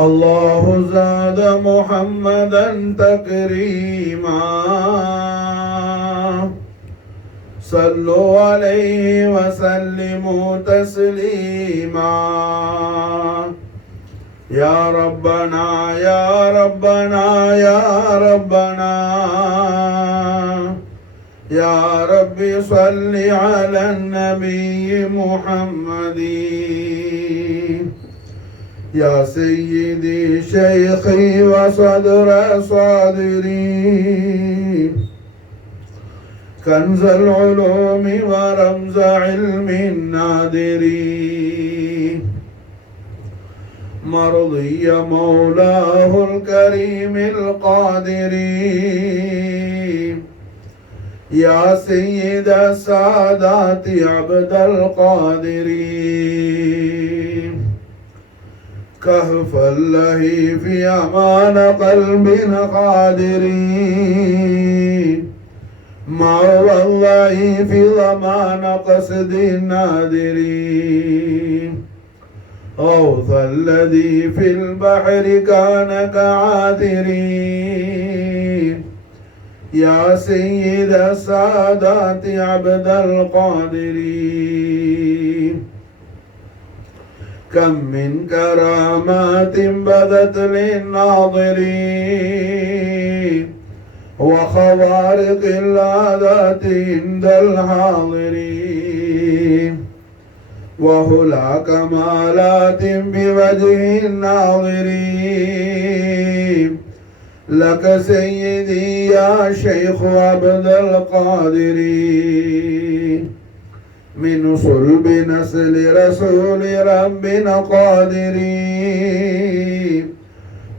الله زاد محمدا تكريما صلوا عليه وسلموا تسليما يا ربنا يا ربنا يا ربنا يا رب صل على النبي محمد يا سيدي شيخي وصدر صادري كنز العلوم ورمز علم النادري مرضي مولاه الكريم القادري يا سيد السادات عبد القادري كهف اللهيف أمان قلب قادري مأوى الضعيف ضمان قصد النادري غوث الذي في البحر كان كعاذري يا سيد السادات عبد القادري كم من كرامات بدت للناظرين وخوارق العادات عند الحاضرين وهلا كمالات بوجه الناظرين لك سيدي يا شيخ عبد القادري من صلب نسل رسول ربنا قادري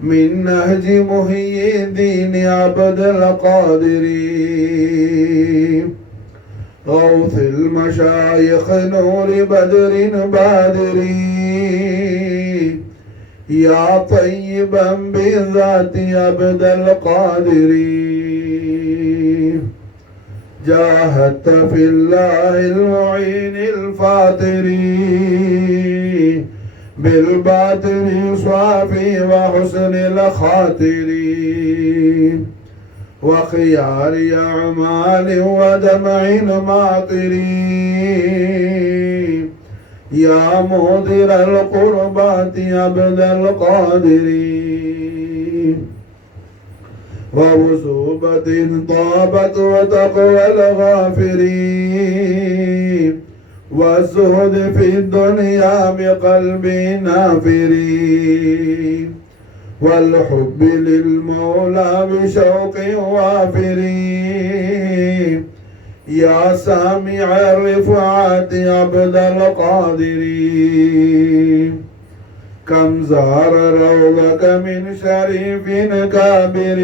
من نهج محي الدين عبد القادري غوث المشايخ نور بدر بادري يا طيبا بالذات عبد القادري جاهدت في الله المعين الفاطري بالباطن صافي وحسن الخاطر وخيار أعمال ودمع ماطر يا مدير القربات عبد القادر ووسوبة طابت وتقوى الغافرين والزهد في الدنيا بقلب نافر والحب للمولى بشوق وافر يا سامع الرفعات عبد القادر كم زار روضك من شريف كابر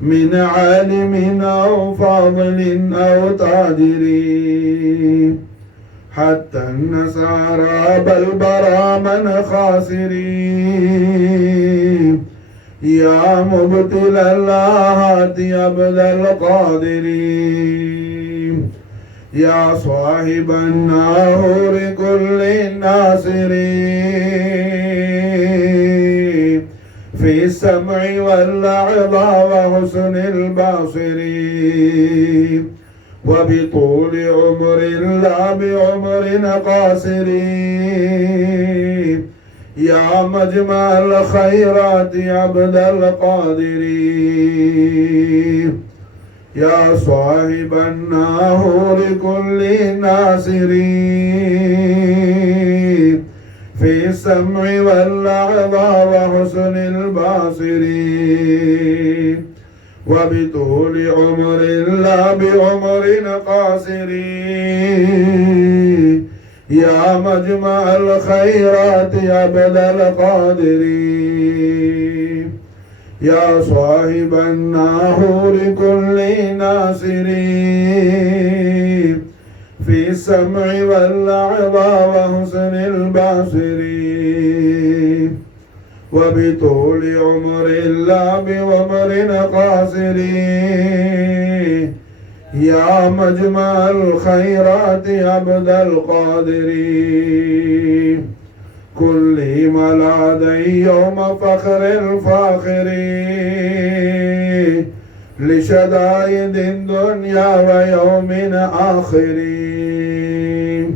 من عالم أو فاضل أو تاجر حتى النصارى بل برا من خاسر يا مبتل اللاهات عبد القادر يا صاحب الناهور كل الناصر في السمع واللعظى وحسن الباصر وبطول عمر لا بعمر قاصر يا مجمع الخيرات عبد القادر يا صاحب الناهور كل ناصر في السمع واللعظى وحسن الباصر وبطول عمر لا بعمر قاصر يا مجمع الخيرات عبد القادر يا صاحب الناهور كل ناصر في السمع واللعظى وحسن الباصر وبطول عمر لا بعمر قاصر يا مجمع الخيرات عبد القادر كن لي ملاذي يوم فخر الفاخرين لشدائد الدنيا ويوم آخرين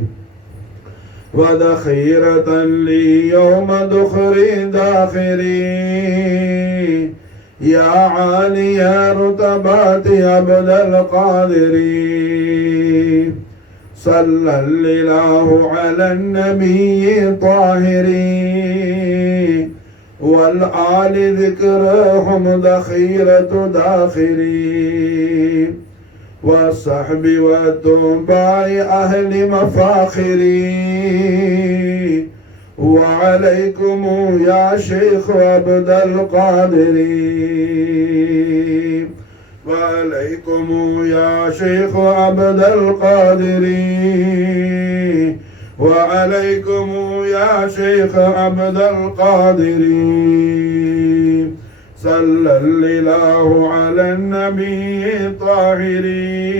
وذخيرة لي يوم دخر داخرين يا عالي رتبات عبد القادرين صلى الله على النبي طاهرين والآل ذكرهم ذخيرة داخرين والصحب والتبع أهل مفاخرين وعليكم يا شيخ عبد القادرين وعليكم يا شيخ عبد القادرين وعليكم يا شيخ عبد القادرين صلى الله على النبي الطاهرين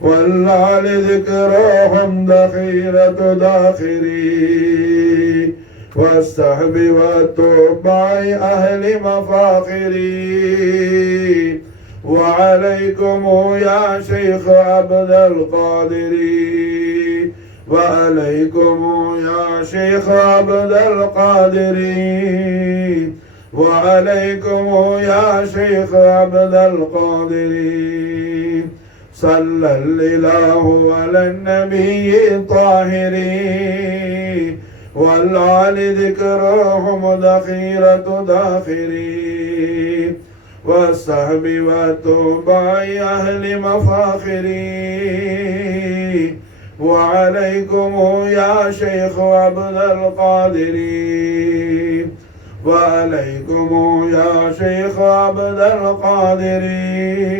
والآل ذكرهم ذخيرة داخرين والصحب والتبع أهل مفاخرين وعليكم يا شيخ عبد القادرين وعليكم يا شيخ عبد القادرين وعليكم يا شيخ عبد القادرين صلى الله على النبي الطاهرين والآل ذكرهم ذخيرة داخرين والصحب والتبع أهل مفاخرين وعليكم يا شيخ عبد القادرين وعليكم يا شيخ عبد القادرين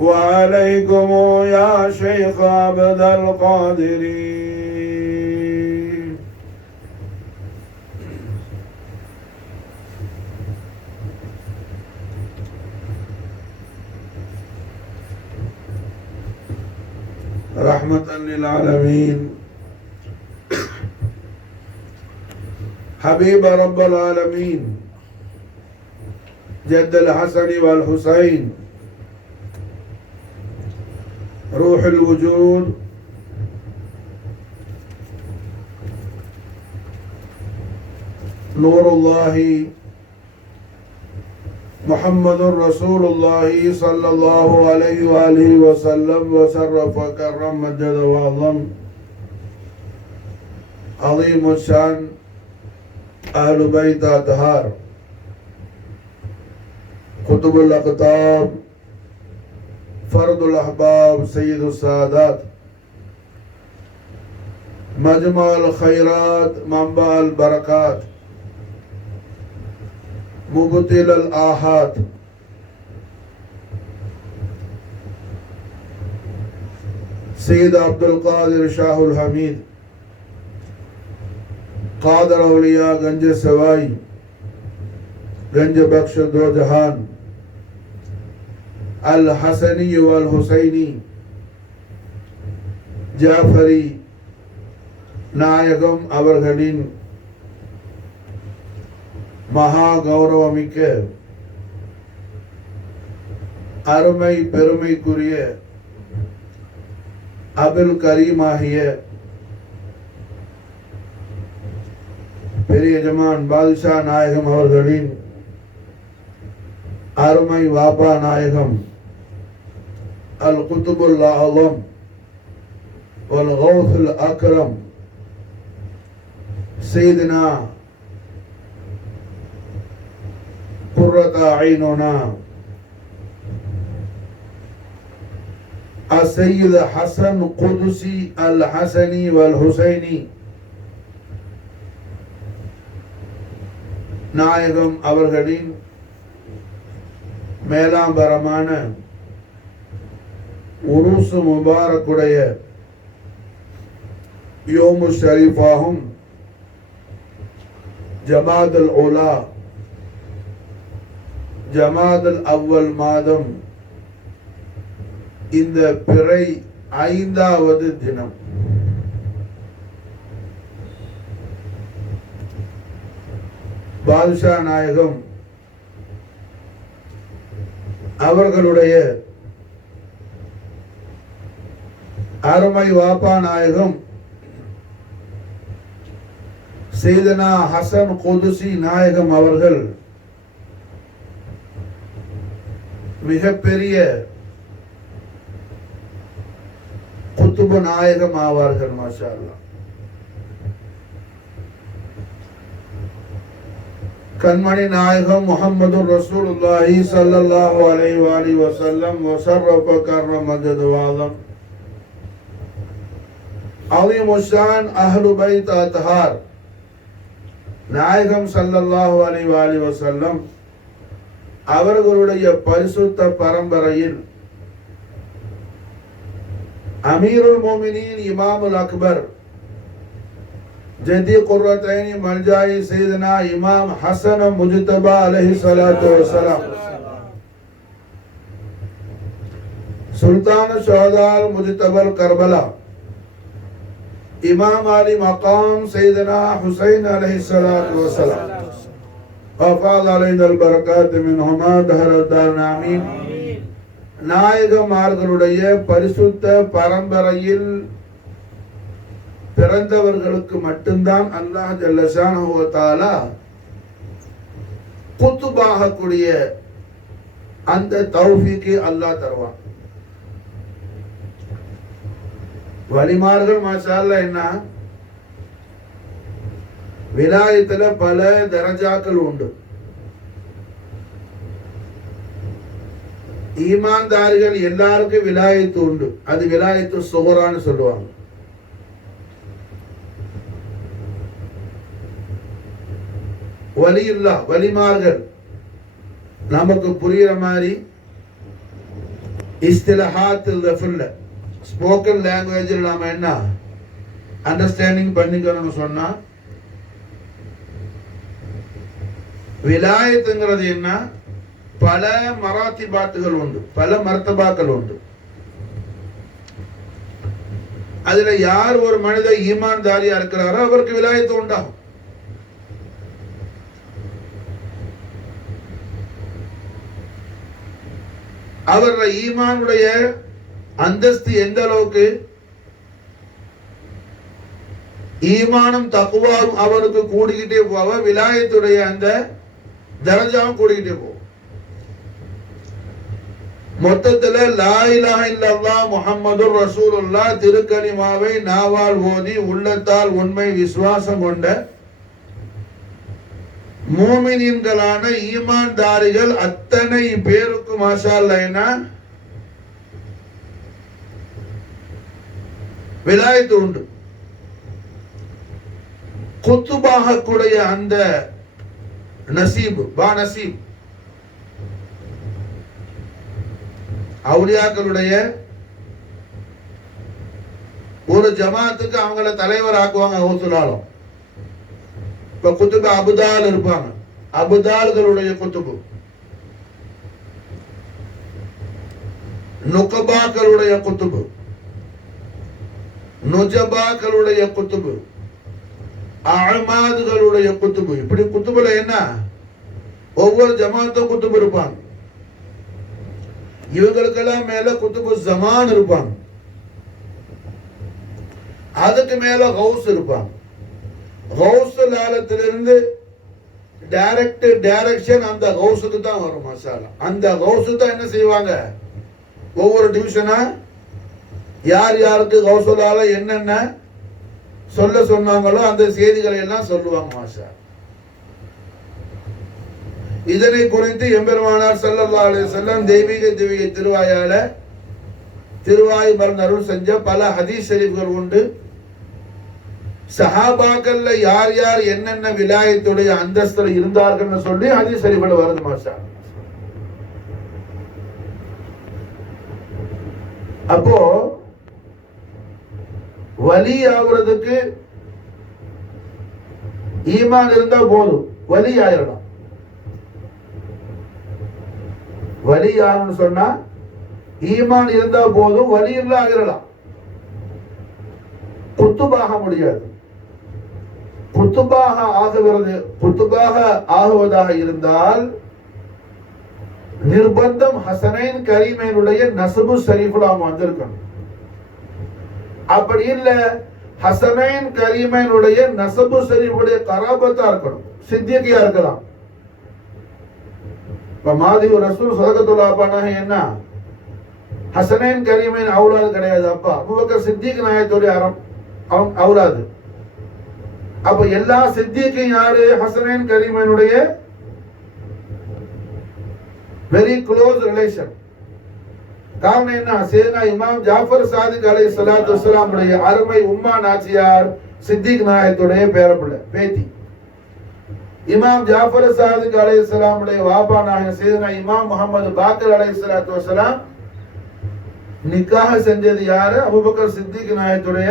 وعليكم يا شيخ عبد القادرين. رحمة للعالمين حبيب رب العالمين جد الحسن والحسين روح الوجود نور الله محمد رسول الله صلى الله عليه وآله وسلم وشرف وكرم مجد وعظم عظيم الشان أهل بيت أطهار قطب الأقطاب فرد الأحباب سيد السادات مجمع الخيرات منبع البركات مبطل الآحات سيد عبد القادر شاہ الحمید قادر اولیاء گنج سوائی گنج بخش دو جہان الحسنی والحسینی Geoffrey நாயகம் அவர்களின் மகா கௌரவமிக்க அருமை பெருமைக்குரிய அபுல் கரீம் ஆகிய பெரிய ஜமான் பாதுஷா நாயகம் அவர்களின் அருமை வாப்பா நாயகம் அல் குத்துபுல் ஆலம் வல் கௌசுல் அக்ரம் சையதுனா குர்ரத ஐனுனா السيد حسن قدسي الحسني والحسيني நாயகம் அவர்களின் மேலாம்பரமான உருசு முபாரக்குடைய யோமு ஷரீஃபாகும் ஜமாதுல் உலா ஜமாதுல் அவ்வல் மாதம் இந்த பிறை 5வது தினம் பாதுஷா நாயகம் அவர்களுடைய அருமை வாப்பா நாயகம் சையதுனா ஹசன் குதுசி நாயகம் அவர்கள் மிகப்பெரிய குத்துபு நாயகம் ஆவார்கள். மாஷா அல்லாஹ். கண்மணி நாயகம் முஹம்மது ரசூலுல்லாஹி ஸல்லல்லாஹு அலைஹி வஸல்லம் வஸர்ரஃப கர்ரம ஜதவாதம் அலீம் ஷான் அஹ்லு பைத் அத்ஹார் நாயகம் ஸல்லல்லாஹு அலைஹி வஸல்லம் அவர்களுடைய பரிசுத்த பரம்பரையில் அமீருல் மோமினீன் இமாமுல் அக்பர் ஜதி குர்ரத்தைனி மல்ஜாயி சையதுனா இமாம் ஹசன் முஜ்தபா அலைஹி ஸலாத்து வஸலாம் சுல்தான் ஷஹதால் முஜ்தபல் கர்பலா இமாம் அலி மகாம் சையதுனா ஹுசைன் அலைஹி ஸலாத்து வஸலாம் வஃபால் அலைஹில் பரக்காத் மின்ஹுமா தஹரத்தார் ஆமீன். நாயகமார்களுடைய பரிசுத்த பரம்பரையில் பிறந்தவர்களுக்கு மட்டும்தான் அல்லாஹ் ஜல்ல ஷானஹு வ தஆலா குத்துபாகக்கூடிய அந்த தௌஃபீக்கை அல்லாஹ் தருவான். வலிமார்கள் மாஷா அல்லாஹ் என்ன விலாயத்துல பல தரஜாக்கள் உண்டு. ஈமான்தாரிகள் எல்லாருக்கும் விலாயத்து உண்டு. அது விலாயத்து சுகரான்னு சொல்லுவாங்க. வலியுல்லா வலிமார்கள் நமக்கு புரியுற மாதிரி இஸ்திலஹாத் லஃபுல்ல ஸ்போக்கன் லாங்குவேஜில் நாம என்ன அண்டர்ஸ்டாண்டிங் பண்ணிக்கணும்னு சொன்னா விலாயத்துங்கிறது என்ன, பல மராத்திபாத்துகள் உண்டு, பல மர்த்தபாக்கள் உண்டு. அதுல யார் ஒரு மனித ஈமான்தாரியா இருக்கிறாரோ அவருக்கு விலாயத்து உண்டாகும். அவர ஈமானுடைய அந்தஸ்து எந்த அளவுக்கு, ஈமானும் தக்குவாவும் அவருக்கு கூடிக்கிட்டே போக விலாயத்துடைய அந்த தரஜாவும் கூடிக்கிட்டே போகும். மொத்தத்துல லா இலாஹ இல்லல்லாஹ் முஹம்மதுர் ரசூலுல்லாஹ் திருக்கலிமாவை நாவால் ஓதி உள்ளத்தால் உண்மை விசுவாசம் கொண்ட மூமினீன்களான ஈமான்தாரிகள் அத்தனை பேருக்கு மாஷா அல்லாஹ் விலாயத்து உண்டு. குத்துபாக கூடிய அந்த நசீப் பா நசீப் அவுலியாக்களுடைய ஒரு ஜமாத்துக்கு அவங்கள தலைவர் ஆக்குவாங்க. ஹவுசுலாலும் இப்ப குத்துபு அபுதால் இருப்பாங்க, அபுதால்களுடைய குத்துபு, நுகபாக்களுடைய குத்துபு, நுஜபாக்களுடைய குத்துபு, அஹ்மதுகளுடைய குத்துபு. இப்படி குத்துபுல என்ன ஒவ்வொரு ஜமாத்தும் குத்துபு இருப்பாங்க. இவங்களுக்கெல்லாம் மேல குத்துபு ஜமான் இருப்பாங்க, அதுக்கு மேல கௌஸ் இருப்பாங்க. கௌசுல் ஆலத்திலிருந்து டைரக்ஷன் அந்த கௌசுக்கு தான் வரும். மசாலா அந்த கௌசு தான் என்ன செய்வாங்க, ஒவ்வொரு டிவிஷனா யார் யாருக்கு கௌசுல் ஆல என்னென்ன சொல்ல சொன்னாங்களோ அந்த செய்திகளை எல்லாம் சொல்லுவாங்க. மாஷா இதனை குறித்து எம்பெருமானார் ஸல்லல்லாஹு அலைஹி வஸல்லம் தெய்வீக திருவாயால திருவாய் மறந்து அருள் செஞ்ச பல ஹதீஸ் ஷரீஃப்கள் உண்டு. சஹாபாக்கள்ல யார் யார் என்னென்ன விலாயத்துடைய அந்தஸ்துல இருந்தார்கள் சொல்லி ஹதீஸ் ஷரீஃப்ல வருது. மாஷா அப்போ வலி ஆகுறதுக்கு ஈமான் இருந்தா போதும், வலி ஆயிடலாம். வலி ஆகணும்னு சொன்னா ஈமான் இருந்தா போதும், வலி இல்ல ஆகிடலாம். குத்துபாக முடியாது. குத்துபாக ஆகுவதாக இருந்தால் நிர்பந்தம் ஹசனைன் கரீமைனுடைய நசபு ஷரீஃப்ல அவங்க வந்திருக்கணும். அப்படி இல்ல ஹசனைன் கரீமைனுடைய நசபு ஷரீஃபுடைய கராபத்தா இருக்கணும், சித்தியக்கியா இருக்கலாம். இப்ப மாதவி ரசூல் ஸல்லல்லாஹு அலைஹி என்ன ஹசனைன் கரீமைன் அவுலாது கிடையாது. அப்பா அபூபக்கர் சித்திக் நாயகத்துடைய அவுலாது. அப்ப எல்லா சித்திக்கும் யாரு? Hasanain கரீமைனுடைய very close relation. காரணம் என்ன? சேனா இமாம் ஜாஃபர் சாதிக் அலைஹிஸ்ஸலாத்து வஸ்ஸலாம் உடைய அருமை உம்மா நாச்சியார் சித்திக் நாயகத்துடைய பேத்தி. இமாம் ஜாஃபர் சாதிக் அலைஹிஸ்ஸலாம் உடைய வாப்பா நாயகம் சேனா இமாம் முஹம்மது பாக்கர் அலைஹிஸ்ஸலாத்து வஸ்ஸலாம் நிக்காஹ் செஞ்சது யாரு? அபூபக்கர் சித்திக் நாயகத்துடைய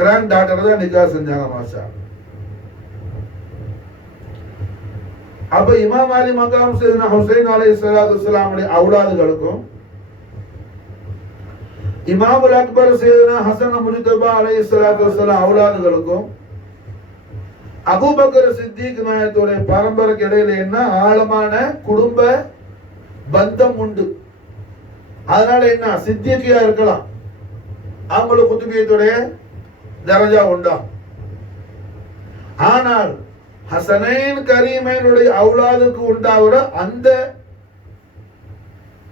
கிராண்ட் டாட்டர் தான் நிக்காஹ் செஞ்சாங்க. மாஷா. அப்ப இமாம் அலி மகாம் சையதுனா ஹுசைன் அலைஹிஸ்ஸலாத்து வஸ்ஸலாம் உடைய அவுலாதுகளுக்கும் இமாம் அல் அக்பர் சையதுனா ஹசன் முஜ்தபா அலைஹிஸ்ஸலாத்து வஸ்ஸலாம் அவுலாதுகளுக்கும் அபூபக்கர் சித்திக் நாயகத்துடைய பரம்பரைக்கு இடையில என்ன ஆழமான குடும்ப பந்தம் உண்டு. அதனால என்ன சித்தியக்கியா இருக்கலாம், அவங்களுக்கு குத்துபியத்துடைய தரஜா உண்டா. ஆனால் ஹசனைன் கரீமைனுடைய அவுலாதுக்கு உண்டாகிற அந்த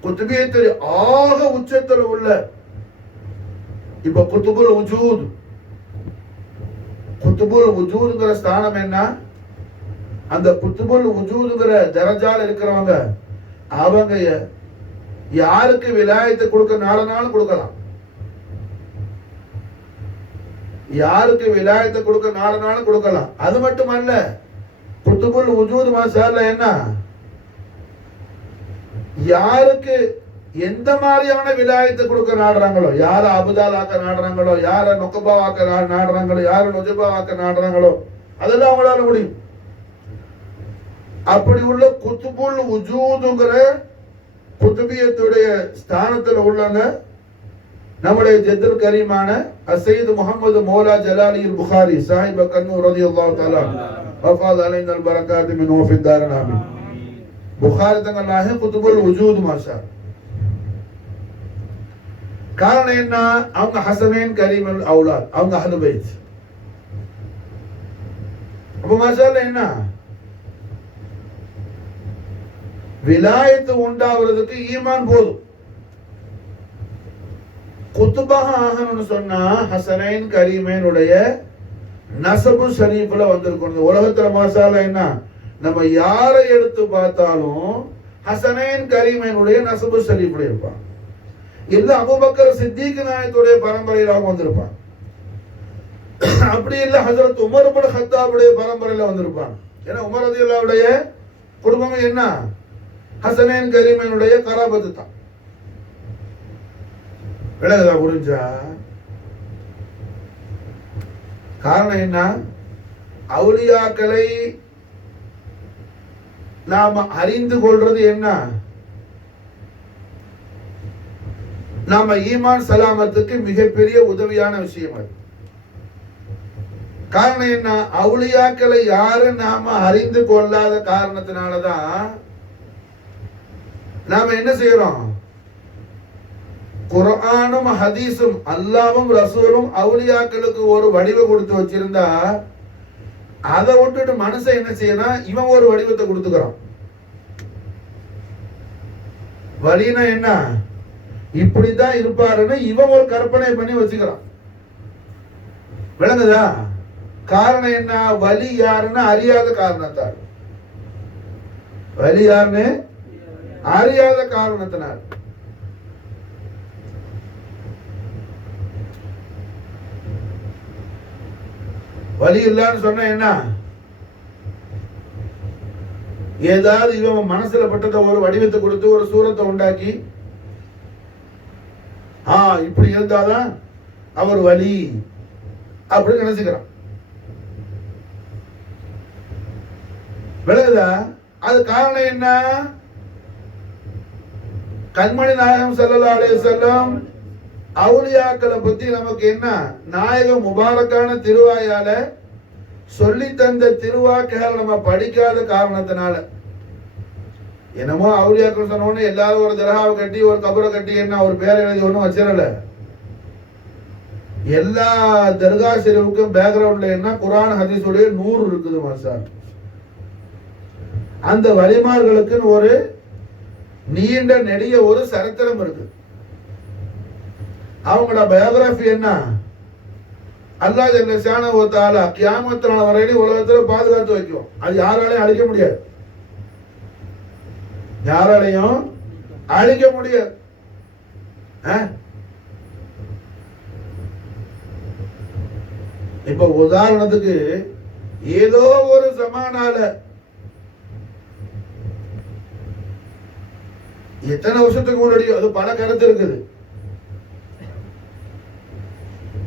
குத்துபியத்துடைய ஆக உச்சத்தில் உள்ள இப்ப குத்துபுல் உஜூதுங்கிற ஸ்தானம் என்ன? அந்த குத்துபுல் உஜூதுங்கிற தரஜால இருக்கிறவங்க அவங்க யாருக்கு விலாயத்தை கொடுக்க நாடனாலும் கொடுக்கலாம், யாருக்கு விலாயத்தை கொடுக்க நாடனாலும் கொடுக்கலாம். அது மட்டுமல்ல, குத்துபுல் உஜூத் மாஷாஅல்லா என்ன யாருக்கு எந்த மாதிரியான விலாயத்தை கொடுக்க நாடுறாங்களோ, யார அபுதாலாக்க நாடுறாங்களோ, யார நொக்கபாவாக்க நாடுறாங்களோ, யார நொஜபாவாக்க நாடுறாங்களோ அதெல்லாம் அவங்களால முடியும். அப்படி உள்ள குத்துபுல் உஜூதுங்கிற குத்துபியத்துடைய ஸ்தானத்தில் உள்ளவங்க நம்முடைய ஜெத்துல் கரீமான அசையது முஹம்மது மௌலா ஜலாலி புகாரி சாஹிப் கன்னூர் ரலியல்லாஹு தஆலா வஃபாத் அலைஹில் பரக்காத் மின் வஃபித் தாரன் ஆமீன். புகாரி தங்களாக குத்துபுல் உஜூத் மாஷா. காரணம் என்ன? அவங்க ஹசனைன் கரீமுல் அவுலாத், அவங்க அஹ்லுல் பைத். அப்ப மாஷாஅல்லாஹ் என்ன விலாயத்து உண்டாகிறதுக்கு ஈமான் போதும். குத்துபாக ஆகணும்னு சொன்னா ஹசனைன் கரீமைனுடைய நசபு ஷரீஃப்ல வந்திருக்கணும். உலகத்துல மாஷாஅல்லாஹ் என்ன நம்ம யாரை எடுத்து பார்த்தாலும் ஹசனைன் கரீமைனுடைய நசபு ஷரீஃப்ல இருப்பான். இல்ல அபூபக்கர் சித்திக் நாயகத்துடைய பரம்பரையில வந்திருப்பான். அப்படி இல்ல ஹஜரத் உமர் இப்னு கத்தாபுடைய பரம்பரையில வந்திருப்பான். ஏன்னா உமர் ரலியல்லாஹுடைய குடும்பம் என்ன ஹசனைன் கரீமைனுடைய கராபத்து தான். விலகுதா? புரிஞ்சா? காரணம் என்ன? அவுலியாக்களை நாம அறிந்து கொள்றது என்ன? நாம ஈமான் சலாமத்துக்கு மிகப்பெரிய உதவியான விஷயம் அது. காரணம் என்ன? அவுலியாக்களை யாரு நாம அறிந்து கொள்ளாத காரணத்தினாலதான் நாம என்ன செய்யறோம்? குர்ஆனும் ஹதீஸும் அல்லாஹ்வும் ரசூலும் அவுலியாக்களுக்கு ஒரு வடிவ கொடுத்து வச்சிருந்தா அதை விட்டுட்டு மனுஷன் என்ன செய்யணும்? இவன் ஒரு வடிவத்தை கொடுத்துக்கிறான். வலினா என்ன? இப்படிதான் இருப்பாருன்னு இவன் ஒரு கற்பனை பண்ணி வச்சுக்கிறான். விளங்குதா? காரணம் என்ன? வலி யாருன்னு அறியாத காரணத்தால். வலி யாருன்னு அறியாத காரணத்தினால். வலி இல்லன்னு சொன்ன என்ன? ஏதாவது இவன் மனசுல பட்டத ஒரு வடிவத்தை கொடுத்து ஒரு சூரத்தை உண்டாக்கி இப்படி இருந்தாதான் அவர் வலி அப்படின்னு நினைச்சுக்கிறான். விளங்குதா? அது காரணம் என்ன? கண்மணி நாயகம் ஸல்லல்லாஹு அலைஹி வஸல்லம் அவுலியாக்களை பத்தி நமக்கு என்ன நாயகம் முபாரக்கான திருவாயால சொல்லி தந்த திருவாக்குகள் நம்ம படிக்காத காரணத்தினால என்னமோ அவுலியாக்கள் சொன்னோன்னு எல்லாரும் ஒரு தர்காவை கட்டி ஒரு கபரை கட்டி என்ன ஒரு பேரை எழுதி ஒன்றும் வச்சிடல. எல்லா தர்கா ஷெரீஃபுக்கும் பேக்ரவுண்ட்ல என்ன குர்ஆன் ஹதீஸுடைய நூறு இருக்குது மாஸ்டர். அந்த வலிமார்களுக்குன்னு ஒரு நீண்ட நெடிய ஒரு சரித்திரம் இருக்கு. அவங்களோட பயோகிராஃபி என்ன? அல்லாஹ் ஜல்ல ஷானஹு வ தஆலா கியாமத் நாள் வரையிலும் உலகத்துல பாதுகாத்து வைக்கும். அது யாராலையும் அழிக்க முடியாது, யாராலையும் அழிக்க முடியாது. இப்ப உதாரணத்துக்கு ஏதோ ஒரு ஜமானால எத்தனை வருஷத்துக்கு முன்னாடி அது பல கருத்து இருக்குது.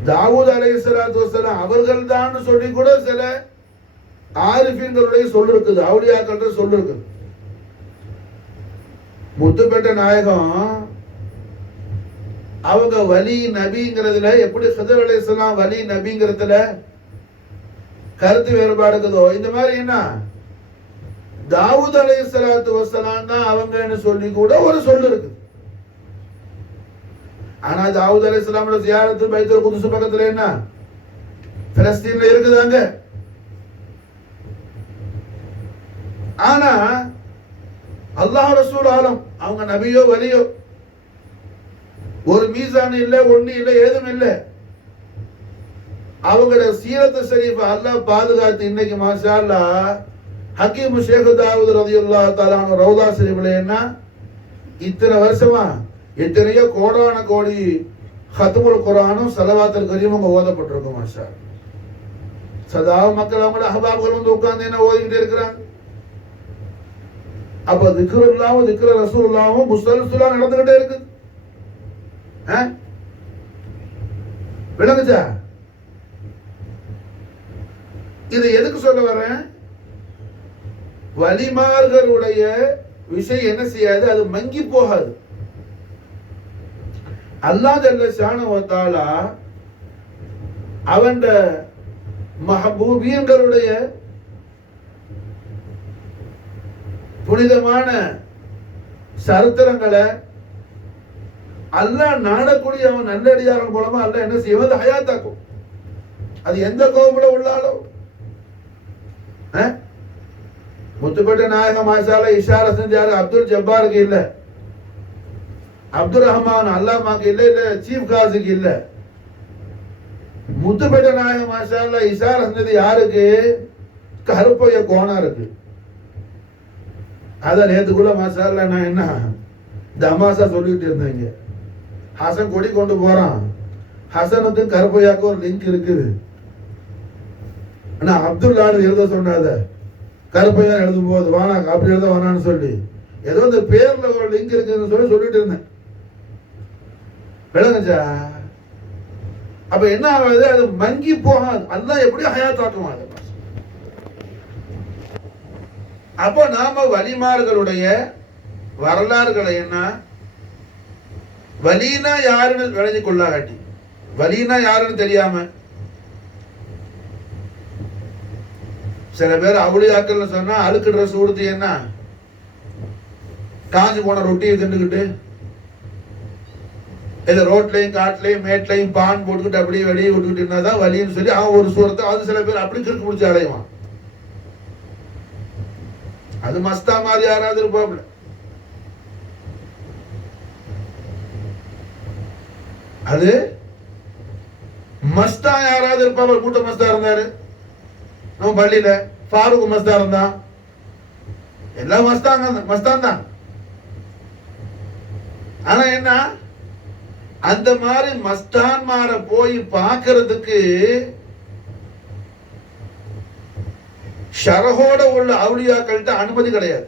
தாவூத் அலைஹிஸ்ஸலாத்து வஸ்ஸலாம் அவர்கள் தான் சொல்லி கூட சில ஆரிஃபீன்களுடைய சொல் இருக்குது, அவுலியாக்கள் சொல் இருக்குது. முத்துப்பேட்ட நாயகம் அவங்க வலி நபிங்கிறதுல எப்படி ஹிதர் அலைஹிஸ்ஸலாம் வலி நபிங்கிறதுல கருத்து வேறுபாடு இருக்குதோ, இந்த மாதிரி என்ன தாவூத் அலைஹிஸ்ஸலாத்து வஸ்ஸலாம் தான் அவங்கன்னு சொல்லி கூட ஒரு சொல் இருக்கு. ஆனா தாவூத் அலைஹிஸ்ஸலாமோட ஜியாரத்து பைத்துல் குத்ஸ் பக்கத்துல என்ன பலஸ்தீன்ல இருக்குதாங்க. ஆனா அல்லாஹ் ரசூல் ஆலம் அவங்க நபியோ வலியோ ஒரு மீசான் இல்ல, ஒண்ணு இல்ல, ஏதும் இல்ல. அவங்களோட சீரத்து ஷரீஃப் அல்லாஹ் பாதுகாத்து இன்னைக்கு மாஷா அல்லாஹ் ஹக்கீம் ஷேக் தாவூத் ரலியல்லாஹு தஆலா ரவுதா ஷரீஃப்ல என்ன இத்தனை வருஷமா எத்தனையோ கோடான கோடி ஹத்முல் குர்ஆனும் ஸலவாத்துல் கரீமும் ஓதப்பட்டிருக்கும் மாஷா. சதா மக்கள் அவங்களோட அஹ்பாப்கள் வந்து உட்கார்ந்து என்ன ஓதிக்கிட்டே இருக்கிறாங்க. அப்ப திக்ருல்லாஹும் திக்ரு ரசூலுல்லாஹும் முஸ்தல்சிலா நடந்துகிட்டே இருக்குது. விளங்குச்சா? இது எதுக்கு சொல்ல வரேன்? வலிமார்களுடைய விஷயம் என்ன செய்யாது, அது மங்கி போகாது. அல்லாஹ் ஜல்ல ஷானஹு வ தஆலா அவன் மஹபூபியங்களுடைய புனிதமான சரித்திரங்களை அல்லாஹ் நாடக்கூடிய அவன் நல்லடியார்கள் மூலமா அல்லாஹ் என்ன செய்வது, ஹயாத்தாக்கும். அது எந்த கோபுல உள்ளாலும் முத்துப்பேட்ட நாயகம் மாஷால இஷாரா செஞ்சாரு. அப்துல் ஜப்பாருக்கு இல்ல, அப்துல் ரஹ்மான் அல்லாமாக்கு இல்ல, இல்ல சீஃப் காசுக்கு இல்ல. முத்துப்பேட்ட நாயகம் மாஷால இஷாரா செஞ்சது யாருக்கு? கருப்பைய கோணாருக்கு. அத நேத்துக்குள்ள மாஷால நான் என்ன தமாசா சொல்லிட்டு இருந்தேங்க. ஹசன் கொடி கொண்டு போறான், ஹசனுக்கு கருப்பையாக்கு ஒரு லிங்க் இருக்குது. ஆனா அப்துல்லான்னு எழுத சொன்னாத கருப்பையா எழுதும் போது வானா அப்படி எழுத வேணான்னு சொல்லி ஏதோ இந்த பேர்ல ஒரு லிங்க் இருக்குன்னு சொல்லி சொல்லிட்டு இருந்தேன். விளங்குச்சா? அப்ப என்ன ஆகுது, அது மங்கி போகாது. அல்லாஹ் எப்படி ஹயாத்தாக்குமா? அப்போ நாம வலிமார்களுடைய வரலாறுகளை என்ன வலினா யாருன்னு விளைஞ்சு கொள்ளாகாட்டி, வலினா யாருன்னு தெரியாம சில பேர் அவுளியாக்கள் சொன்னா அழுக்கு ட்ரெஸ் உடுத்தி என்ன காஞ்சி போன ரொட்டியை தின்னுக்கிட்டு இல்ல ரோட்லயும் காட்டுலயும் மேட்லயும் பான் போட்டுக்கிட்டு அப்படியே வெளியே விட்டுக்கிட்டு இருந்தாதான் வலின்னு சொல்லி அவன் ஒரு சூரத்தை, அது சில பேர் அப்படி கிறுக்கு பிடிச்சி அலைவான். அது மஸ்தா மாதிரி யாராவது இருப்பாப்ல. அது மஸ்தா யாராவது இருப்பாப்ல. கூட்ட மஸ்தா இருந்தாரு நம்ம பள்ளியில, ஃபாரூக் மஸ்தா இருந்தான், எல்லாம் மஸ்தான் தான். ஆனா என்ன, அந்த மாதிரி மஸ்தான் மாற போய் பார்க்கிறதுக்கு ஷரஹோட உள்ள அவுலியாக்கள்கிட்ட அனுமதி கிடையாது.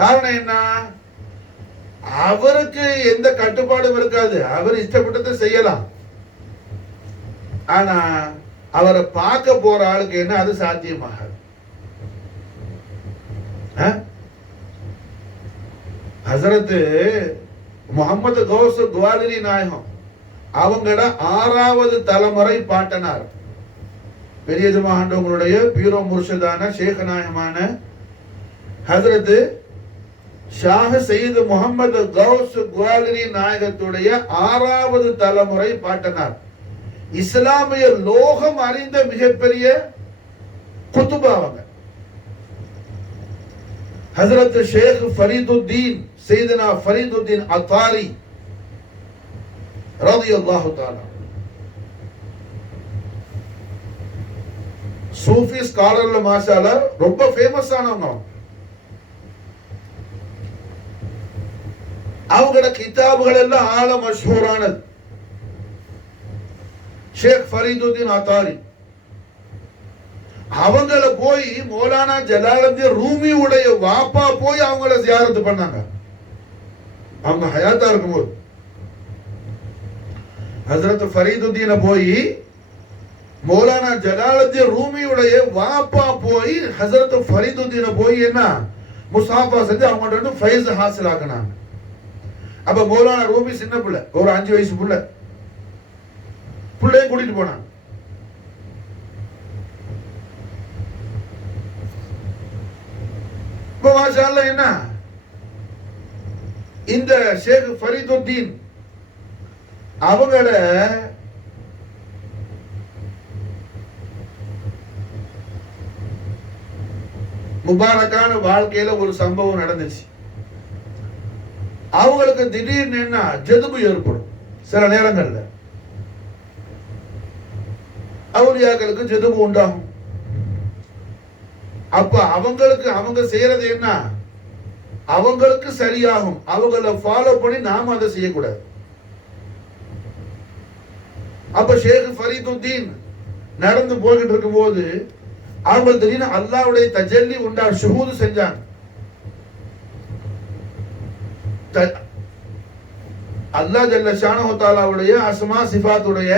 காரணம் என்ன, அவருக்கு எந்த கட்டுப்பாடும் இருக்காது, அவர் இஷ்டப்பட்டதை செய்யலாம். ஆனா அவரை பார்க்க போற ஆளுக்கு என்ன அது சாத்தியமாகாது. ஹசரத்து முகமது கௌஸ் குவாலிரி நாயகம் அவங்களோட 6வது தலைமுறை பாட்டனார். பெரிய ஜமாண்டவங்களுடைய பீரோ முர்ஷிதான ஷேகநாயகமான ஹஜ்ரத் ஷாஹ் சையது முகமது கௌஸ் குவாலிரி நாயகத்துடைய 6வது தலைமுறை பாட்டனார். இஸ்லாமிய லோகம் அறிந்த மிகப்பெரிய குத்துபா அவங்க. ஹஜ்ரத் ஷேக் ஃபரீதுத்தீன் சையதுனா ஃபரீதுத்தீன் அத்தாரி ரலியல்லாஹு தஆலா சூஃபி ஸ்காலர்ல மாஷாஅல்லா ரொம்ப ஃபேமஸ் ஆனவங்க. அவங்களோட கிதாபுகள் எல்லாம் ஆழ மஷ்ஹூரானது. ஷேக் ஃபரீதுத்தீன் அத்தாரி அவங்கள போய் மௌலானா ஜலாலுத்தீன் ரூமி உடைய வாப்பா போய் அவங்கள ஜியாரத் பண்ணாங்க. அவங்க ஹயாத்தா இருக்கும்போது ஹஜ்ரத் ஃபரீதுத்தீன போய் மௌலானா ஜலாலுத்தீன் ரூமியுடைய வாப்பா போய் ஹஜ்ரத் ஃபரீதுத்தீன போய் என்ன முசாஃபா செஞ்சு அவங்கள்ட்ட வந்து ஃபைஸ் ஹாசில் ஆக்கினாங்க. அப்ப மௌலானா ரூமி சின்ன பிள்ளை, ஒரு 5 வயசு பிள்ளையும் கூட்டிட்டு போனாங்க. இப்ப மாஷா அல்லாஹ் என்ன இந்த ஷேக் ஃபரீதுத்தீன் அவங்கள முபாரக்கான வாழ்க்கையில ஒரு சம்பவம் நடந்துச்சு. அவங்களுக்கு திடீர்னு என்ன ஜதுபு ஏற்படும். சில நேரங்கள்ல அவுலியாக்களுக்கு ஜதுபு உண்டாகும். அப்ப அவங்களுக்கு அவங்க செய்யறது என்ன, அவங்களுக்கு சரியாகும். அவங்கள ஃபாலோ பண்ணி நாம அதை செய்யக்கூடாது. அப்ப ஷேக் ஃபரீதுத்தீன் நடந்து போய்கிட்டு இருக்கும் போது அவங்க திடீர்னு அல்லாஹ்வுடைய தஜல்லி உண்டா ஷுஹூது செஞ்சாங்க. அல்லாஹ் ஜல்ல ஷானஹு தஆலாவுடைய அஸ்மா சிஃபாத்துடைய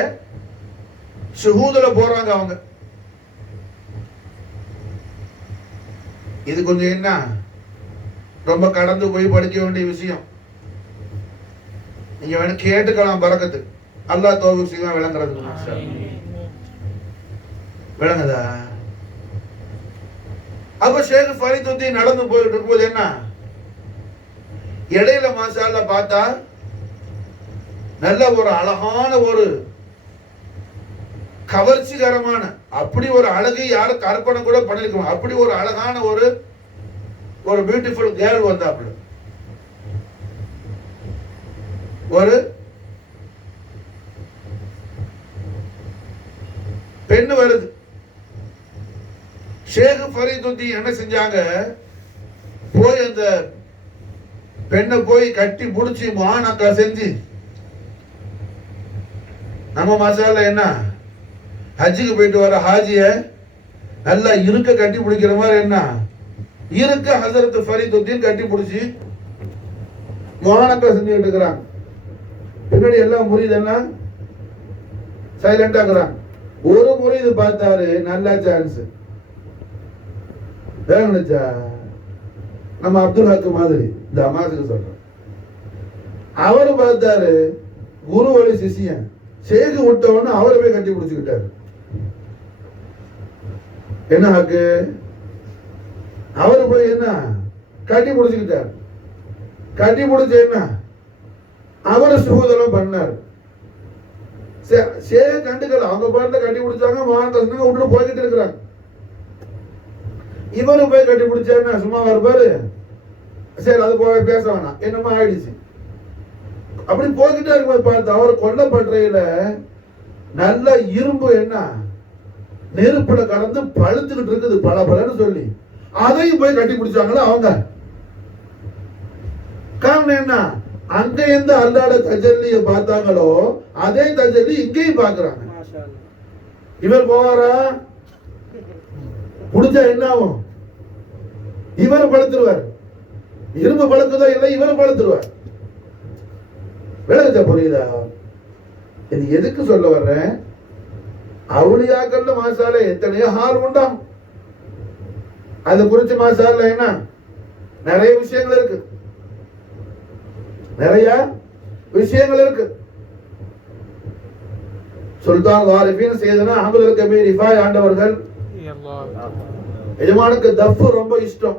ஷுஹூதுல போறாங்க அவங்க. இது கொஞ்சம் என்ன ரொம்ப கடந்து போய் படிக்க வேண்டிய விஷயம். நீங்க வேணும் கேட்டுக்கலாம், பரக்கத்து அல்லாஹ் தௌஃபீக் செய்வான் விளங்குறதுக்கு. விளங்குதா? அப்ப ஷேக் ஃபரீதுத்தீன் நடந்து போயிட்டு இருக்கும்போது என்ன இடையில மாஷா அல்லாஹ் பார்த்தா நல்ல ஒரு அழகான ஒரு கவர்ச்சிகரமான அப்படி ஒரு அழகை யாரும் கற்பனை கூட பண்ணிருக்கோம். அப்படி ஒரு அழகான ஒரு பியூட்டிஃபுல் கேர்ள் வந்தாப்புல, ஒரு பெண்ணு வருது. ஷேக் ஃபரீதுத்தீன் என்ன செஞ்சாங்க, போய் அந்த பெண்ணை போய் கட்டி புடிச்சு மானக்கா செஞ்சு, நம்ம மசாலா என்ன ஹஜ்ஜுக்கு போயிட்டு வர ஹாஜிய நல்லா இருக்க கட்டி பிடிக்கிற மாதிரி என்ன இருக்க ஹஜ்ரத் ஃபரீதுத்தீன் கட்டி பிடிச்சி மானக்கா செஞ்சுக்கிட்டு இருக்கிறாங்க. பின்னாடி எல்லாம் முறியதெல்லாம் சைலண்டா இருக்கிறாங்க. ஒரு முறை இது பார்த்தாரு, நல்ல சான்ஸ் நினைச்சா நம்ம அப்துல் ஹக் மாதிரி இந்த அமாசுக்கு சொல்றோம். அவரு பார்த்தாரு, குரு வழி சிஷியன் ஷேக் விட்டவொன்னு அவரை போய் கட்டி பிடிச்சுக்கிட்டாரு. என்ன ஹக்கு, அவரு போய் என்ன கட்டி பிடிச்சுக்கிட்டாரு. கட்டி பிடிச்ச என்ன அவரை சுகூதெல்லாம் பண்ணாரு. ஷேக் கண்டுக்கல, அவங்க பாட்டுல கட்டி பிடிச்சாங்க, மாநகர உள்ள போய்கிட்டு இருக்கிறாங்க. இவரு போய் கட்டி பிடிச்சா சும்மா இருப்பாரு. சரி அது போய் பேச வேணாம், என்னமா ஆயிடுச்சு. அப்படி போய்கிட்டே இருக்கும்போது பார்த்து அவர் கொல்லப்படுறையில நல்ல இரும்பு என்ன நெருப்புல கலந்து பழுத்துக்கிட்டு இருக்குது பல பலன்னு சொல்லி அதையும் போய் கட்டி பிடிச்சாங்களா அவங்க. காரணம் என்ன, அங்க எந்த அல்லாட தஜல்லிய பார்த்தாங்களோ அதே தஜல்லி இங்கேயும் பாக்குறாங்க. இவர் போவாரா, புடிச்சா என்ன ஆகும், இவர் படுத்துருவார். இரும்பு பழுக்குதோ இல்லை, இவர் படுத்துருவார். விளங்குச்சா, புரியுதா? இது எதுக்கு சொல்ல வர்றேன், அவுலியாக்கள்ல மாஷால எத்தனையோ ஹால் உண்டாம். அது குறிச்சு மாஷால என்ன நிறைய விஷயங்கள் இருக்கு, நிறைய விஷயங்கள் இருக்கு. சுல்தான் வாரிஃபின் செய்தனா அஹ்மதுல் கபீர் ரிஃபாய் ஆண்டவர்கள் எஜமானுக்கு தஃப் ரொம்ப இஷ்டம்.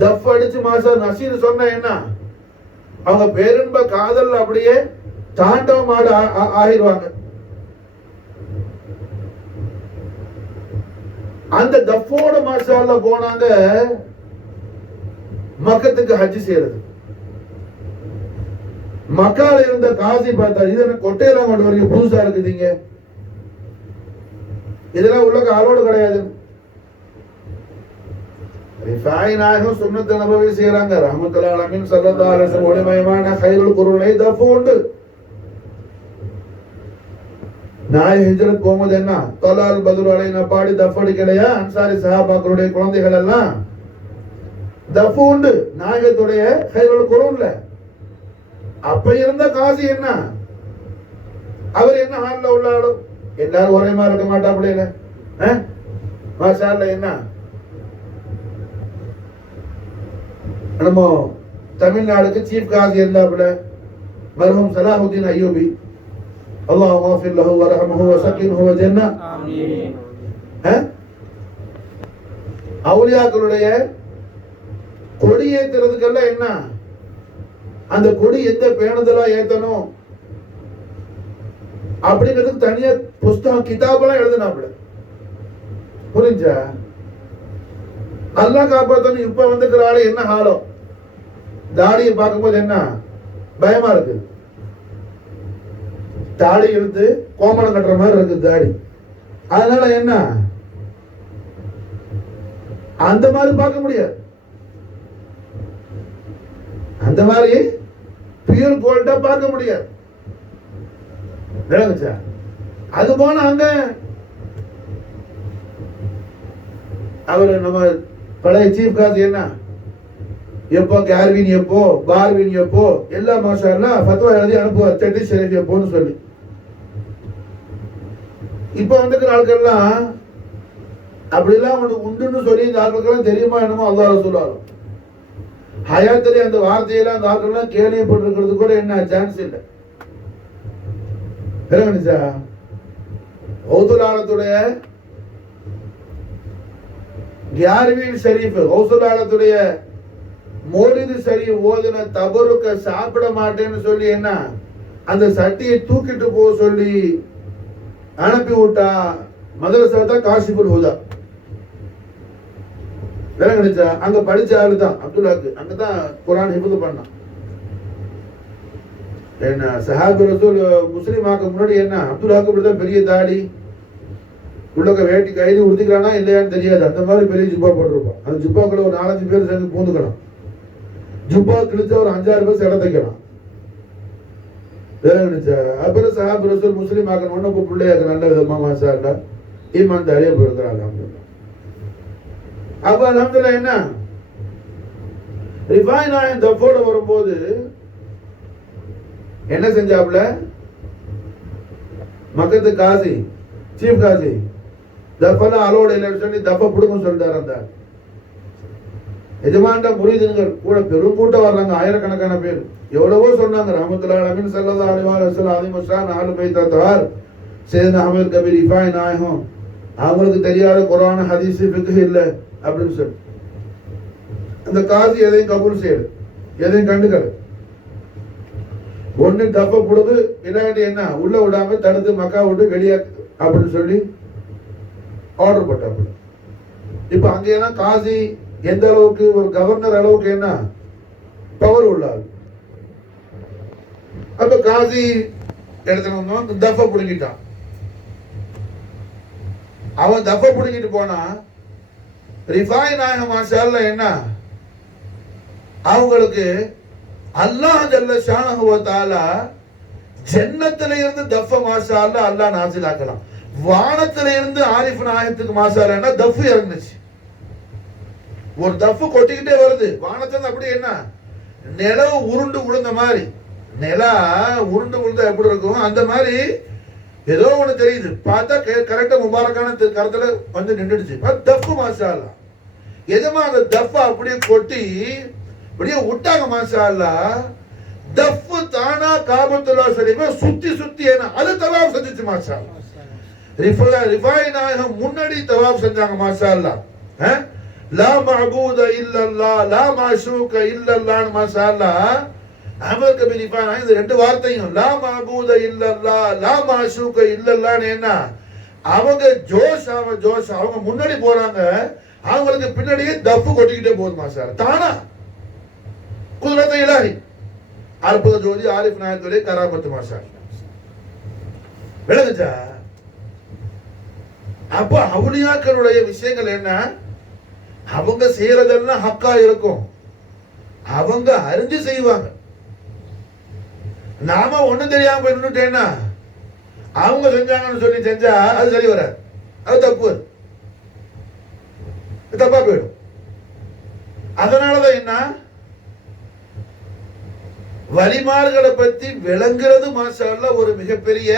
தஃப் அடிச்சு மாசா நசீர் சொன்ன என்ன அவங்க பேரின்ப காதல் அப்படியே தாண்டவம் ஆகிடுவாங்க. அந்த தஃபோட மாஷால்ல போனாங்க மக்கத்துக்கு ஹஜ் செய்யறது. மக்கால இருந்த காசி பார்த்தா இது என்ன கொட்டையெல்லாம் கொண்டு வரீங்க, புதுசா இருக்குதுங்க, இதெல்லாம் உள்ள ஆளோடு கிடையாது. ரிஃபாய் நாயகம் சுன்னத் நபவி செய்யறாங்க. ரஹ்மத்துல்லாஹி அலைஹி ஸல்லல்லாஹு அலைஹி வஸல்லம் ஒளிமயமான கைருல் குர்ஆனை தஃப் உண்டு. நாய் ஹிஜ்ரத் போகும்போது என்ன தொலால் பதுர் அலைனா பாடி தஃப் அடிக்கலையா? அன்சாரி சஹாபாக்களுடைய குழந்தைகள் எல்லாம் தஃப் உண்டு நாயகத்துடைய கைருல் குர்ஆன்ல. அப்ப இருந்த காசி என்ன அவர் என்ன ஹால்ல உள்ளாலும் எல்லாரும் ஒரே மாதிரி இருக்க மாட்டா அப்படியே மாஷா அல்லாஹ். என்ன நம்ம தமிழ்நாடுக்கு சீஃப் காசி இருந்தாப்புல மர்ஹூம் சலாஹுதீன் அய்யூபி, அல்லாஹ் மஃபிர் லஹு வரஹமஹு வஸகின்ஹு வஜன்னா. ஆமீன். அவுலியாக்களுடைய கொடி ஏத்துறதுக்கெல்லாம் என்ன அந்த கொடி எந்த பேணுதலா ஏத்தணும் அப்படிங்கிறதுக்கு தனியா புஸ்தகம் கிதாபெல்லாம் எழுதினாப்புல. புரிஞ்சா? அல்லாஹ் காப்பாத்தணும். இப்ப வந்துக்கிற ஆளு என்ன ஹாலம், தாடியை பார்க்கும்போது என்ன பயமா இருக்கு. தாடி எடுத்து கோமணம் கட்டுற மாதிரி இருக்கு தாடி. அதனால என்ன அந்த மாதிரி பார்க்க முடியாது. அந்த மாதிரி பியூர் கோல்டா பார்க்க முடியாது. அது போன அங்க அவர் நம்ம பழைய சீஃப் காசி என்ன எப்போ கேர்வின் எப்போ பார்வின் எப்போ எல்லா மாஷா ஃபத்வா எழுதி அனுப்புவார் செட்டி ஷெரீஃப் எப்போன்னு சொல்லி. இப்ப வந்துக்கிற ஆட்கள்லாம் அப்படிலாம் உண்டுன்னு சொல்லி இந்த ஆட்களுக்கெல்லாம் தெரியுமா என்னமோ அல்லாஹ் ரசூலுல்லாஹ் ஹயாத்திலே அந்த வார்த்தையெல்லாம் அந்த ஆட்கள்லாம் கேள்விப்பட்டிருக்கிறது கூட என்ன சான்ஸ் இல்லை. ஹவுதுல்லாஹ்வுடைய கியார்வீன் ஷரீஃப் ஹவுதுல்லாஹ்வுடைய மௌலிது ஷரீஃப் ஓதுன தபருக்க சாப்பிட மாட்டேன்னு சொல்லி என்ன அந்த சட்டியை தூக்கிட்டு போக சொல்லி அனுப்பி விட்டா மதரசா தான் காஷிஃபுல் ஹுதா. விளங்குச்சா? அங்க படிச்ச ஆளு தான் அப்துல்லாக்கு, அங்கதான் குர்ஆன் ஹிஃப்து பண்ணான். என்ன சஹாபி ரசூல் முஸ்லிம் ஆக்க முன்னாடி என்ன அப்துல்லாக்கு இப்படிதான் பெரிய தாடி உள்ளக்க வேட்டி கைது உடுத்திக்கிறானா இல்லையான்னு தெரியாது. அந்த மாதிரி பெரிய ஜுப்பா போட்டிருப்பான். அந்த ஜுப்பாக்குள்ள ஒரு 4-5 பேர் சேர்ந்து பூந்துக்கலாம். ஜுப்பா கிழிச்ச ஒரு 5-6 பேர் சில தைக்கலாம். அப்புறம் சஹாபி ரசூல் முஸ்லிம் ஆக்கணும் இப்போ பிள்ளையாக்க நல்ல விதமா மாஷா அல்லாஹ் ஈமான் தாரியா போயிருக்கிறாங்க. அப்ப அல்ஹம்துலில்லாஹ் என்ன ரிஃபாய் நாயகம் தஃபோட வரும்போது என்ன செஞ்சாப்ல மக்கத்து காசி சீஃப் காசி தஃபெல்லாம் அலோட இல்லைன்னு சொல்லி தஃப புடுங்க சொல்லிட்டாரு. அந்த எஜமான்ட முரீதுங்கள் கூட பெரும் கூட்டம் வர்றாங்க, ஆயிரக்கணக்கான பேர். எவ்வளவோ சொன்னாங்க. ரஹ்மத்துல்லாஹி அலைஹி ஸல்லல்லாஹு அலைஹி வஸல்லம் ஆலிமுஸ்ஸான் ஆலு பைத் தஹார் சையதுனா அஹ்மத் கபீர் ரிஃபாய் நாயகம் அவங்களுக்கு தெரியாத குர்ஆன் ஹதீஸ் ஃபிக்ஹ் இல்ல அப்படின்னு சொல்லி அந்த காசி எதையும் கபூல் செய்யல, எதையும் கண்டுக்கல. ஒண்ணு தப்ப புடுது இல்லாட்டி என்ன உள்ள விடாம தடுத்து மக்கா விட்டு வெளியே அப்படின்னு சொல்லி ஆர்டர் போட்டாப்புல. இப்ப அங்க என்ன காசி எந்த அளவுக்கு ஒரு கவர்னர் அளவுக்கு என்ன பவர் உள்ளாரு. அப்ப காசி இடத்துல வந்தோம் தப்ப புடுங்கிட்டான். அவன் தப்ப புடுங்கிட்டு போனா ரிஃபாய் நாயகம் மாஷா அல்லாஹ் என்ன அவங்களுக்கு அல்லாஹ் ஜல்ல ஷானஹு வ தஆலா ஜன்னத்துல இருந்து தஃப மாஷா அல்லாஹ் அல்லாஹ் நாசிலாக்கலாம். வானத்துல இருந்து ஆரிஃப் நாயகத்துக்கு மாஷா அல்லாஹ் தஃப் இறங்குச்சு. ஒரு தஃப் கொட்டிக்கிட்டே வருது வானத்துல. அப்படி என்ன நிலவு உருண்டு விழுந்த மாதிரி, நிலா உருண்டு விழுந்தா எப்படி இருக்கும் அந்த மாதிரி ஏதோ ஒண்ணு தெரியுது. பார்த்தா கரெக்டா முபாரக்கான கருத்துல வந்து நின்றுடுச்சு. தஃப் மாஷா அல்லாஹ் எஜமா அந்த தஃப் அப்படியே கொட்டி அப்படியே விட்டாங்க மாஷா அல்லாஹ். தஃப் தானா காபத்துல்லா ஷரீஃபை சுத்தி சுத்தி என்ன அது தவாப் செஞ்சுச்சு மாஷா அல்லாஹ். ரிஃபாய் நாயகம் முன்னாடி தவாப் செஞ்சாங்க மாஷா அல்லாஹ். லா மஅபூத இல்லல்லாஹ் லா மாஷூக இல்லல்லாஹ் மாஷா அல்லாஹ். அஹ்மத் கபீர் ரிஃபாய் நாயகம் இந்த ரெண்டு வார்த்தையும் லா மஅபூத இல்லல்லாஹ் லா மாஷூக இல்லல்லாஹ் என்ன அவங்க ஜோஷ் அவங்க முன்னாடி போறாங்க, அவங்களுக்கு பின்னாடியே தஃப் கொட்டிக்கிட்டே போகுது மாஷா அல்லாஹ். தானா குதிரத்தை இலாஹி அற்புத ஜோதி ஆரிஃப் நாயகத்துடைய கராமத்து மாஷா விளங்குச்சா? அப்ப அவுலியாக்களுடைய விஷயங்கள் என்ன, அவங்க செய்யறதெல்லாம் ஹக்கா இருக்கும், அவங்க அறிஞ்சு செய்வாங்க. நாம ஒண்ணும் தெரியாம போயிட்டேன்னா அவங்க செஞ்சாங்கன்னு சொல்லி செஞ்சா அது சரி வராது, அது தப்பு, தப்பா போயிடும். அதனாலதான் என்ன வலிமார்களை பத்தி விளங்குறது மாஷா அல்லாஹ் ஒரு மிகப்பெரிய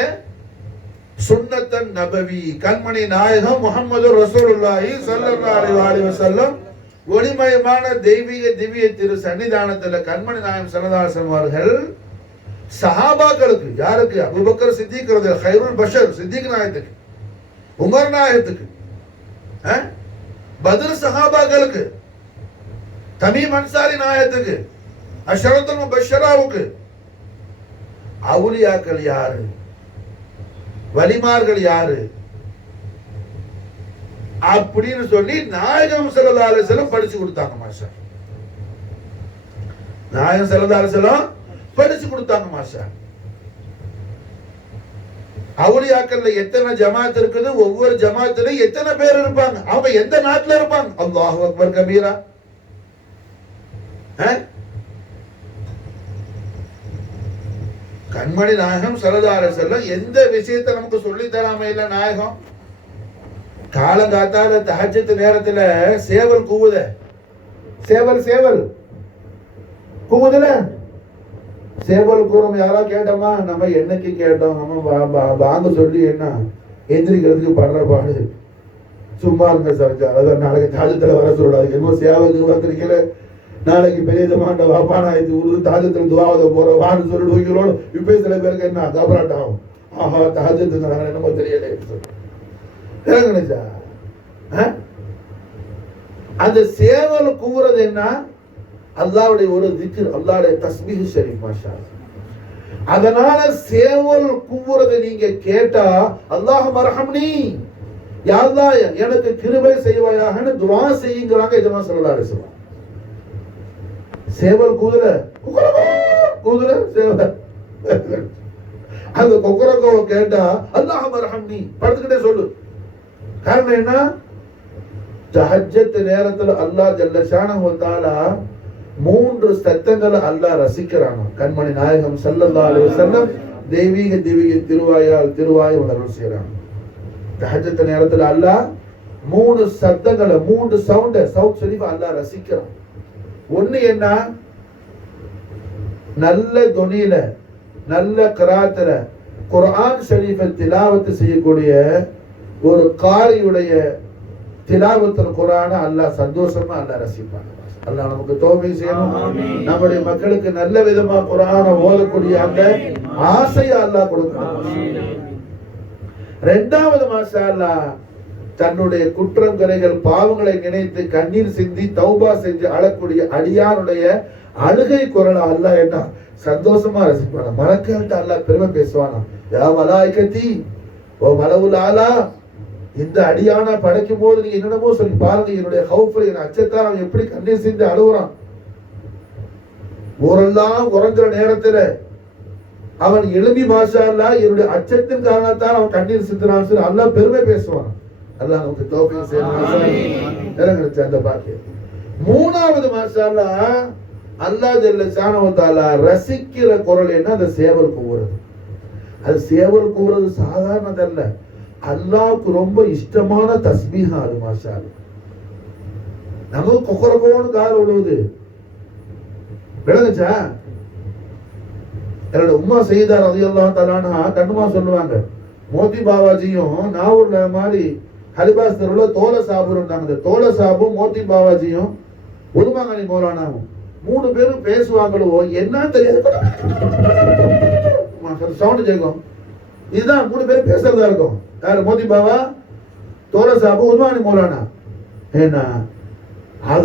சுன்னத்தன் நபவி. கண்மணி நாயகம் முஹம்மது ரசூலுல்லாஹி ஸல்லல்லாஹு அலைஹி வஸல்லம் ஒளிமயமான தெய்வீக திவ்ய திரு சன்னிதானத்துல கண்மணி நாயகம் ஸல்லல்லாஹு அலைஹி வஸல்லம் அவர்கள் சஹாபாக்களுக்கு, யாருக்கு, அபூபக்கர் சித்திக் ரலியல்லாஹு கைருல் பஷர் சித்திக் நாயகத்துக்கு, உமர் நாயகத்துக்கு, பத்ர் சஹாபாக்களுக்கு, தமீம் அன்சாரி நாயகத்துக்கு, அஷரத்துல் முபஷ்ஷராவுக்கு அவுலியாக்கள் யாரு, வலிமார்கள் யாரு அப்படின்னு சொல்லி நாயகம் ஸல்லல்லாஹு அலைஹி வஸல்லம் படிச்சு கொடுத்தாங்க மாஷா. நாயகம் ஸல்லல்லாஹு அலைஹி வஸல்லம் படிச்சு கொடுத்தாங்க மாஷா. அவுலியாக்கள்ல எத்தனை ஜமாத் இருக்குது, ஒவ்வொரு ஜமாத்திலும் எத்தனை பேர் இருப்பாங்க, அவங்க எந்த நாட்டுல இருப்பாங்க, அல்லாஹு அக்பர் கபீரா. கண்மணி நாயகம் ஸல்லல்லாஹு அலைஹி வஸல்லம் எந்த விஷயத்தை நமக்கு சொல்லி தராம இல்ல. நாயகம் காலங்காத்தால தஹஜ்ஜத் நேரத்துல சேவல் கூவுத, சேவல் கூவுதுல, சேவல் கூறும் யாரா கேட்டோமா, நம்ம என்னைக்கு கேட்டோம், நம்ம வாங்க சொல்லி என்ன எந்திரிக்கிறதுக்கு படுற பாடு, சும்மா இருந்த சரிச்சா. அதான் நாளைக்கு தஹஜ்ஜத்துல வர சொல்லக்கூடாது, என்ன சேவல் வாக்குறீங்கள, நாளைக்கு பெரிய ஜமாண்ட வாப்பானா இது உருது தஹஜ்ஜத்துல துஆவத போற வான்னு சொல்லிடுவீங்களோட இப்ப சில பேருக்கு என்ன கபராட்டம் ஆகும். ஆஹா தஹஜ்ஜத்துக்கு நாங்க என்னமோ தெரியல நினைச்சா. அந்த சேவல் கூவுறது என்ன, அல்லாஹ்வுடைய ஒரு திக்ர், அல்லாஹ்வுடைய தஸ்பீஹ் ஷரீஃப் மாஷா. அதனால சேவல் கூவுறதை நீங்க கேட்டா அல்லாஹ் மர்ஹம்னி, யா அல்லாஹ் எனக்கு கிருபை செய்வாயாகன்னு துஆ செய்யுங்கறாங்க இஜமா ஸல்லல்லாஹு அலைஹி வஸல்லம். சேவல் கூதுல சேவல் அந்த கொக்கரக்கோவை கேட்டா அல்லாஹ் மர்ஹம்னி படுத்துக்கிட்டே சொல்லு. காரணம் என்ன, தஹஜ்ஜத் நேரத்துல அல்லாஹ் ஜல்ல ஷானஹு வ தஆலா 3 சத்தங்களை அல்லாஹ் ரசிக்கிறாங்க. கண்மணி நாயகம் ஸல்லல்லாஹு அலைஹி வஸல்லம் தெய்வீக திருவாய் உணர்வு செய்யறாங்க. தஹஜ்ஜத் நேரத்துல அல்லாஹ் 3 சத்தங்களை, 3 சவுண்ட் ஷரீஃப் அல்லாஹ் ரசிக்கிறான். ஒண்ணு என்ன, நல்ல துனியில நல்ல கிராத்துல குர்ஆன் ஷரீஃபை திலாவத் செய்யக்கூடிய ஒரு காரியுடைய திலாவத்துல் குர்ஆனை அல்லாஹ் சந்தோஷமா அல்லாஹ் ரசிப்பாங்க. அல்லாஹ் நமக்கு தௌஃபீக் செய்யணும், நம்முடைய மக்களுக்கு நல்ல விதமா குர்ஆனை ஓதக்கூடிய அந்த ஆசையை அல்லாஹ் கொடுக்கணும். இரண்டாவது மாஷா அல்லாஹ் தன்னுடைய குற்றம் குறைகள் பாவங்களை நினைத்து கண்ணீர் சிந்தி தௌபா செஞ்சு அழக்கூடிய அடியானுடைய அழுகை குரல் அல்லாஹ் என்ன சந்தோஷமா ரசிப்பான. மலக்குகள்ட்ட அல்லாஹ் பெருமை பேசுவானா, யா மலாயிகத்தி ஓ மலவுல் ஆலா, இந்த அடியான படைக்கும் போது நீங்க என்னென்னமோ சொல்லி பாருங்க, என்னுடைய ஹவுஃப்ல என் அச்சத்தால் அவன் எப்படி கண்ணீர் சிந்தி அழுகுறான். ஊரெல்லாம் உறங்குற நேரத்துல அவன் எழுப்பி மாஷா அல்லாஹ் என்னுடைய அச்சத்தின் காரணத்தால் அவன் கண்ணீர் சிந்துறான்னு சொல்லி அல்லாஹ் பெருமை பேசுவான். அல்லாஹ் நமக்கு தௌஃபீக் செய்யணும் அந்த பாக்கியம். மூணாவது மாஷா அல்லாஹ் அல்லாஹ் ஜல்ல ஷானஹு வ தஆலா ரசிக்கிற குரல் என்ன, அந்த சேவல் கூவுறது. அது சேவல் கூவுறது சாதாரணதல்ல, அல்லாஹ்வுக்கு ரொம்ப இஷ்டமான தஸ்பீஹ் அது மாஷா அல்லாஹ். நமக்கு கொக்கரக்கோன்னு கால் விழுவுது விளங்குச்சா. என்னோட உம்மா சையதா ரலியல்லாஹு தஆலா அன்ஹா கண்ணுமா சொல்லுவாங்க, மோதி பாபாஜியும் நாவூர்ல மாதிரி ஹரிபாஸ் தெருவுல தோல சாபு இருந்தாங்க. அந்த தோல சாபும் மோதி பாபாஜியும் உதுமாங்கனி மௌலானாவும் மூணு பேரும் பேசுவாங்களோ என்ன தெரியாது, சவுண்ட் கேட்கும். இதுதான் மூணு பேரும் பேசுறதா இருக்கும். யாரு? மோதி பாபா, தோல சாபு, உஸ்மானி மௌலானா. ஏன்னா அது